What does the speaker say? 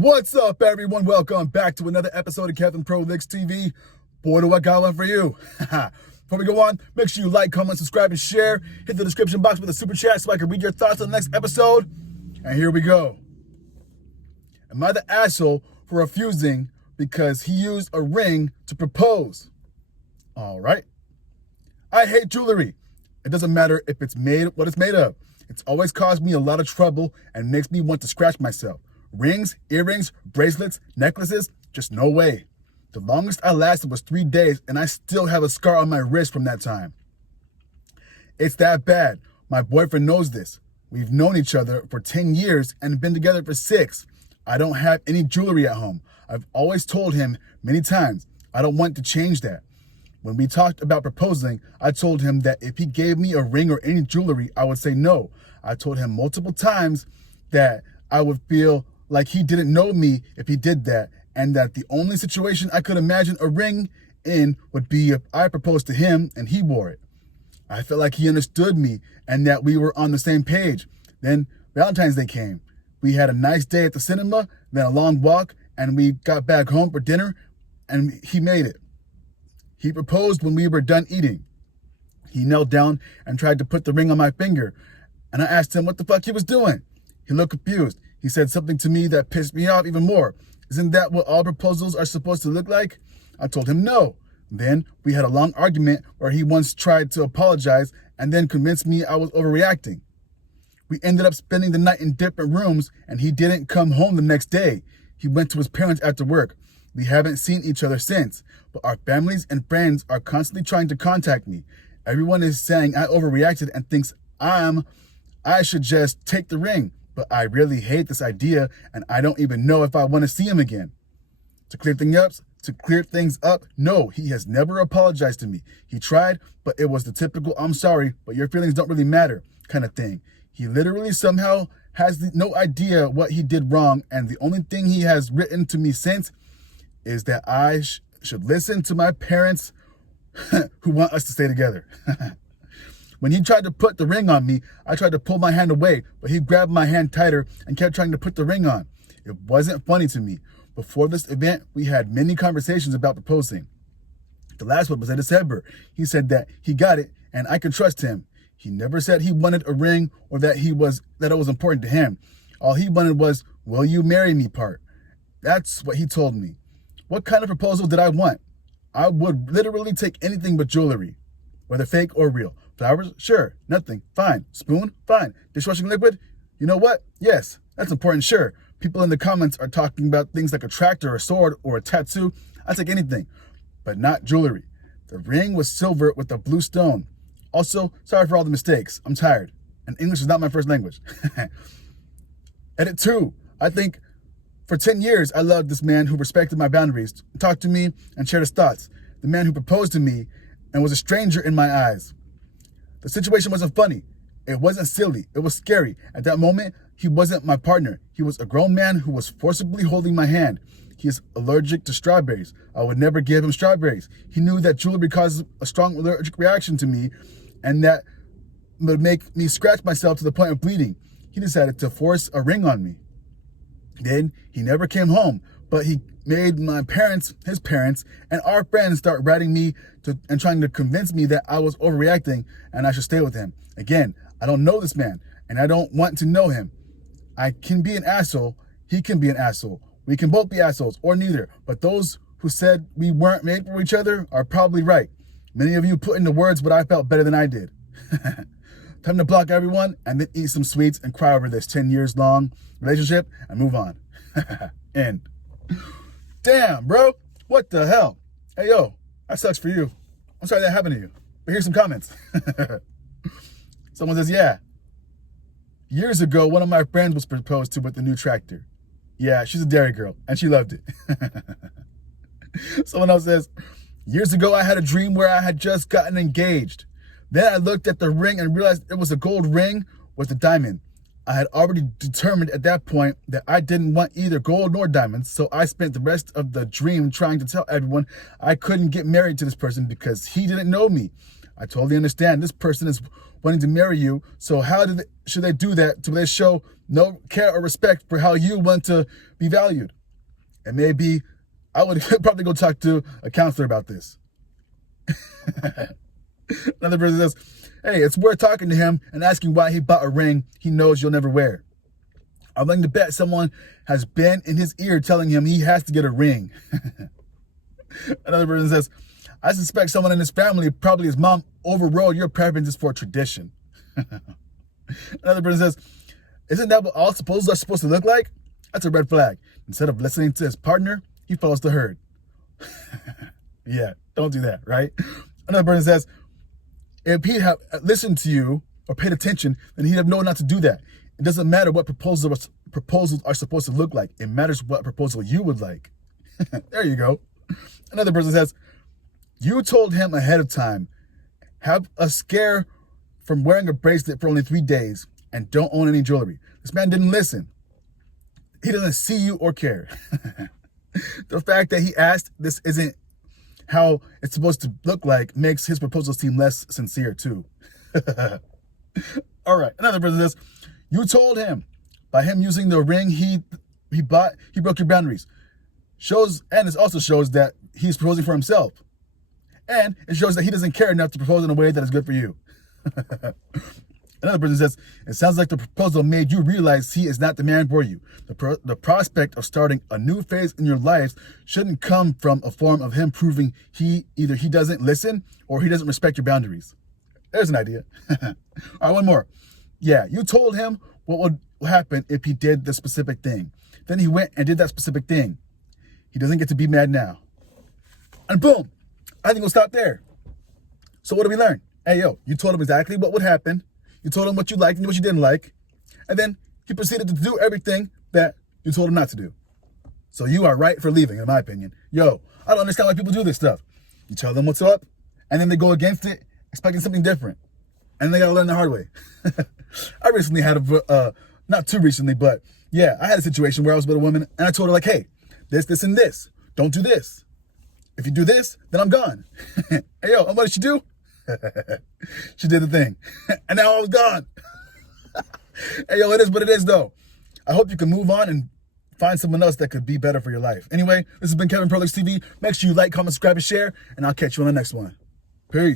What's up, everyone? Welcome back to another episode of Kevin Prolix TV. Boy, do I got one for you. Before we go on, make sure you like, comment, subscribe, and share. Hit the description box with a super chat so I can read your thoughts on the next episode. And here we go. Am I the asshole for refusing because he used a ring to propose? All right. I hate jewelry. It doesn't matter if it's made what it's made of. It's always caused me a lot of trouble and makes me want to scratch myself. Rings, earrings, bracelets, necklaces, just no way. The longest I lasted was 3 days, and I still have a scar on my wrist from that time. It's that bad. My boyfriend knows this. We've known each other for 10 years and been together for 6. I don't have any jewelry at home. I've always told him many times I don't want to change that. When we talked about proposing, I told him that if he gave me a ring or any jewelry, I would say no. I told him multiple times that I would feel like he didn't know me if he did that, and that the only situation I could imagine a ring in would be if I proposed to him and he wore it. I felt like he understood me and that we were on the same page. Then Valentine's Day came. We had a nice day at the cinema, then a long walk, and we got back home for dinner, and he made it. He proposed when we were done eating. He knelt down and tried to put the ring on my finger, and I asked him what the fuck he was doing. He looked confused. He said something to me that pissed me off even more. Isn't that what all proposals are supposed to look like? I told him no. Then we had a long argument where he once tried to apologize and then convinced me I was overreacting. We ended up spending the night in different rooms, and he didn't come home the next day. He went to his parents after work. We haven't seen each other since, but our families and friends are constantly trying to contact me. Everyone is saying I overreacted and thinks I should just take the ring. But I really hate this idea, and I don't even know if I want to see him again. To clear things up, no, he has never apologized to me. He tried, but it was the typical "I'm sorry, but your feelings don't really matter" kind of thing. He literally somehow has no idea what he did wrong, and the only thing he has written to me since is that I should listen to my parents who want us to stay together. When he tried to put the ring on me, I tried to pull my hand away, but he grabbed my hand tighter and kept trying to put the ring on. It wasn't funny to me. Before this event, we had many conversations about proposing. The last one was in December. He said that he got it and I could trust him. He never said he wanted a ring or that it was important to him. All he wanted was, "Will you marry me" part. That's what he told me. What kind of proposal did I want? I would literally take anything but jewelry, whether fake or real. Flowers? Sure. Nothing? Fine. Spoon? Fine. Dishwashing liquid? You know what? Yes. That's important, sure. People in the comments are talking about things like a tractor, a sword, or a tattoo. I take anything, but not jewelry. The ring was silver with a blue stone. Also, sorry for all the mistakes. I'm tired, and English is not my first language. Edit 2. I think for 10 years, I loved this man who respected my boundaries, talked to me, and shared his thoughts. The man who proposed to me and was a stranger in my eyes. The situation wasn't funny. It wasn't silly. It was scary. At that moment, he wasn't my partner. He was a grown man who was forcibly holding my hand. He is allergic to strawberries. I would never give him strawberries. He knew that jewelry causes a strong allergic reaction to me, and that would make me scratch myself to the point of bleeding. He decided to force a ring on me. Then he never came home, but he made my parents, his parents, and our friends start writing me and trying to convince me that I was overreacting and I should stay with him. Again, I don't know this man, and I don't want to know him. I can be an asshole. He can be an asshole. We can both be assholes, or neither. But those who said we weren't made for each other are probably right. Many of you put into words what I felt better than I did. Time to block everyone and then eat some sweets and cry over this 10 years long relationship and move on. End. Damn, bro. What the hell? Hey, yo, that sucks for you. I'm sorry that happened to you. But here's some comments. Someone says, yeah. Years ago, one of my friends was proposed to with the new tractor. Yeah, she's a dairy girl, and she loved it. Someone else says, years ago, I had a dream where I had just gotten engaged. Then I looked at the ring and realized it was a gold ring with a diamond. I had already determined at that point that I didn't want either gold nor diamonds, so I spent the rest of the dream trying to tell everyone I couldn't get married to this person because he didn't know me. I totally understand. This person is wanting to marry you. So should they do that to show no care or respect for how you want to be valued? And maybe I would probably go talk to a counselor about this. Another person says, hey, it's worth talking to him and asking why he bought a ring he knows you'll never wear. I'm willing to bet someone has been in his ear telling him he has to get a ring. Another person says, I suspect someone in his family, probably his mom, overrode your preferences for tradition. Another person says, isn't that what all proposals are supposed to look like? That's a red flag. Instead of listening to his partner, he follows the herd. Yeah, don't do that, right? Another person says, if he had listened to you or paid attention, then he'd have known not to do that. It doesn't matter what proposals are supposed to look like. It matters what proposal you would like. There you go. Another person says, you told him ahead of time, have a scare from wearing a bracelet for only 3 days and don't own any jewelry. This man didn't listen. He doesn't see you or care. The fact that he asked this isn't how it's supposed to look like makes his proposal seem less sincere too. All right, another person says, you told him by him using the ring he bought, he broke your boundaries. It also shows that he's proposing for himself. And it shows that he doesn't care enough to propose in a way that is good for you. Another person says, it sounds like the proposal made you realize he is not the man for you. The prospect of starting a new phase in your lives shouldn't come from a form of him proving either he doesn't listen or he doesn't respect your boundaries. There's an idea. All right, one more. Yeah, you told him what would happen if he did the specific thing. Then he went and did that specific thing. He doesn't get to be mad now. And boom, I think we'll stop there. So what do we learn? Hey, yo, you told him exactly what would happen. You told him what you liked and what you didn't like. And then he proceeded to do everything that you told him not to do. So you are right for leaving, in my opinion. Yo, I don't understand why people do this stuff. You tell them what's up, and then they go against it, expecting something different. And they got to learn the hard way. I recently had not too recently, but yeah, I had a situation where I was with a woman, and I told her, like, hey, this, and this. Don't do this. If you do this, then I'm gone. Hey, yo, and what did she do? She did the thing. And now I was gone. Hey, yo, it is what it is, though. I hope you can move on and find someone else that could be better for your life. Anyway, this has been Kevin Pro Lex TV. Make sure you like, comment, subscribe, and share, and I'll catch you on the next one. Peace.